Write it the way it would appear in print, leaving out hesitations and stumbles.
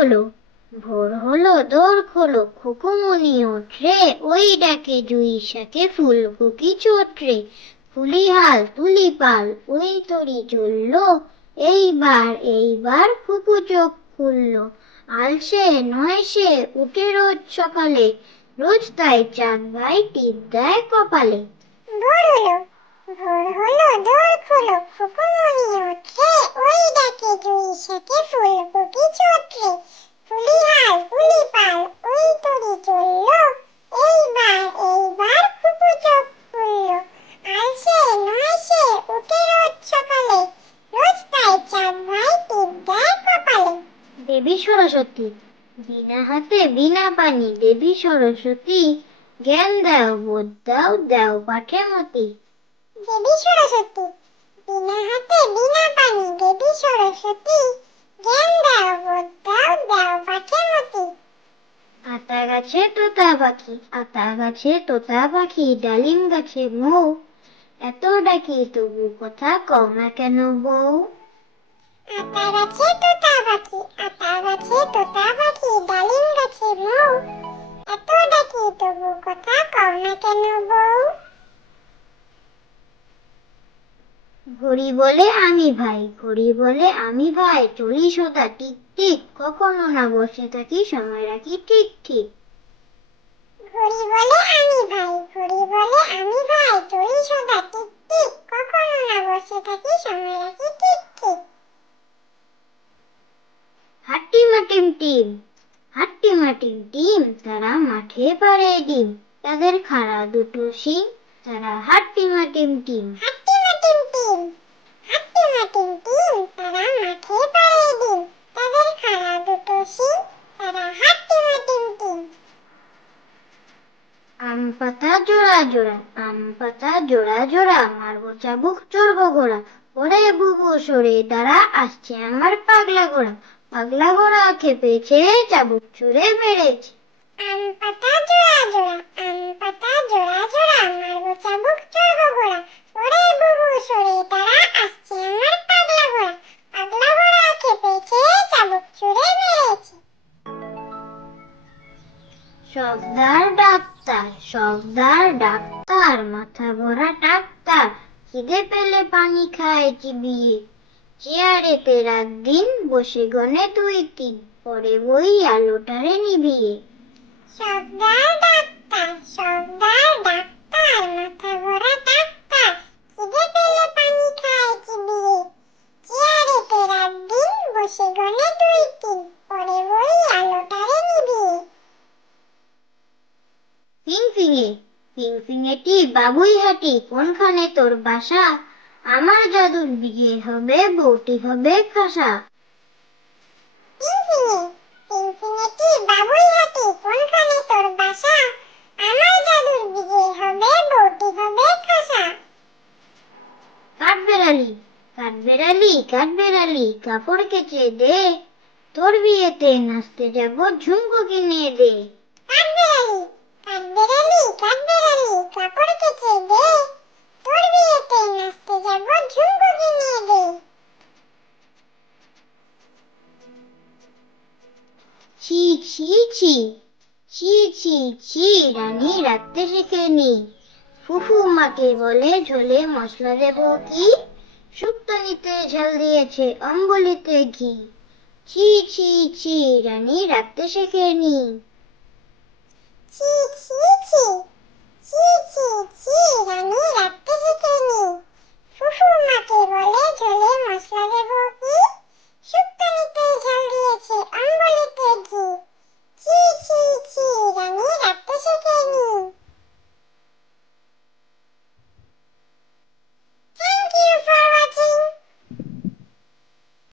হলো, ভোর হলো, দোর খোলো, খুকুমনি ওঠরে, ওই ডাকে জুঁই শাকে ফুলকুকি চোটরে, ফুলি হাল তুলি পাল, ওই তরি চললো, এইবার খুকু চোখ খুললো। আলসে নয় সে, উঠে রোজ সকালে, রোজ তাই চাঁদ ভাই টিপ দেয় কপালে। ভোর হলো দোর খোলো, খুকুমনি ওঠে, ওই ডাকে জুঁই শাকে ফুলকুকি চোটরে, ফুলি হাল ফুলি পাল, ওই তরি চললো, এইবার খুকু চোখ খুললো। আলসে নয় সে, উঠে রোজ সকালে, রোজ তাই চাঁদ ভাই টিপ দেয় কপালে। দেবী সরস্বতী, বিনা হাতে বিনা পানি, দেবী সরস্বতী, জ্ঞান দাও বোধ দাও, দাও পাঠে মতি। দেবী সরস্বতী, বিনা হাতে বিনা পানি, দেবী সরস্বতী, জ্ঞান দাও বোধ দাও, দাও পাঠে মতি। আতা গাছে তোতা পাখি, আতা গাছে তোতা পাখি, ডালিম গাছে মৌ, এত ডাকি তবু কথা কও না কেন বউ। আতা গাছে তোতা পাখি, আতা গাছে তোতা পাখি, ডালিম গাছে মৌ, এত ডাকি তবু কথা কও না কেন বউ। ঘড়ি বলে আমি ভাই, ঘড়ি বলে আমি ভাই, চলি সদা টিক টিক, কখনো না বসে থাকি, সময় রাখি ঠিক ঠিক। ঘড়ি বলে আমি ভাই, ঘড়ি বলে আমি ভাই, চলি সদা টিক টিক, কখনো না বসে থাকি, সময় রাখি ঠিক ঠিক। হাট্টিমা টিম টিম, হাট্টিমা টিম টিম, তারা মাঠে পাড়ে ডিম, তাদের খাড়া দুটো শিং, তারা হাট্টিমা team team. হাট্টিমা team team, হাট্টিমা team team, তারা মাঠে পাড়ে ডিম, তাদের খাড়া দুটো শিং, তারা হাট্টিমা টিম টিম। আম পাতা জোড়া জোড়া, আম পাতা জোড়া জোড়া, মারবো চাবুক চড়বো ঘোড়া, ওরে বুবু সরে দাঁড়া, আসছে আমার পাগলা ঘোড়া, পাগলা ঘোড়া খেপেছে, চাবুক ছুঁড়ে মেরেছে। আম পাতা জোড়া জোড়া, আম পাতা জোড়া জোড়া, মারবো চাবুক চড়বো ঘোড়া, ওরে বুবু সরে দাঁড়া, আসছে আমার পাগলা ঘোড়া, পাগলা ঘোড়া খেপেছে, চাবুক ছুঁড়ে মেরেছে। সর্দার ডাক্তার, সর্দার ডাক্তার, মাথা ভরা ডাক্তার, খিদে পেলে পানি খায় চিবিয়ে, চেয়ারেতে রাত দিন বসে গনে দুই তিন, পরে বই আলোটারে নিভিয়ে। সর্দার ডাক্তার, সর্দার ডাক্তার, মাথা ভরা ডাক্তার, খিদে পেলে পানি খায় চিবিয়ে, চেয়ারেতে রাত দিন বসে গনে দুই তিন, পরে বই আলোটারে নিভিয়ে। ফিংফিঙে, ফিংফিঙেটি বাবুই হাটি, কোনখানে তোর বাসা, আমার জাদুর বিয়ে হবে, বউটি হবে খাসা। ফিনফিনে, ফিনফিনেটি বাবুই হাটি, কোনখানে তোর বাসা, আমার জাদুর বিয়ে হবে, বউটি হবে খাসা। কাঠবেড়ালি, কাঠবেড়ালি, কাঠবেড়ালি, কাপড় কেচে দে, তোর বিয়েতে নাচতে যাব, ঝুমকো কিনে দে। কাঠবেড়ালি, কাঠবেড়ালি, কাঠবেড়ালি, কাপড় কেচে দে, তোর বিয়েতে নাচতে যাব, ঝুমকো কিনে দে। ছি ছি ছি, ছি ছি ছি, রানী রাখতে শেখেনি, ফুফু মাকে বলে ঝোলে মশলা দেব কি, শুক্তনিতে ঝাল দিয়েছে, অম্বলিতে ঘি, ছি ছি ছি, রানী রাখতে শেখেনি। ছি ছি ছি, ছি ছি ছি, রানী রাখতে শেখেনি, ফুফু মাকে বলে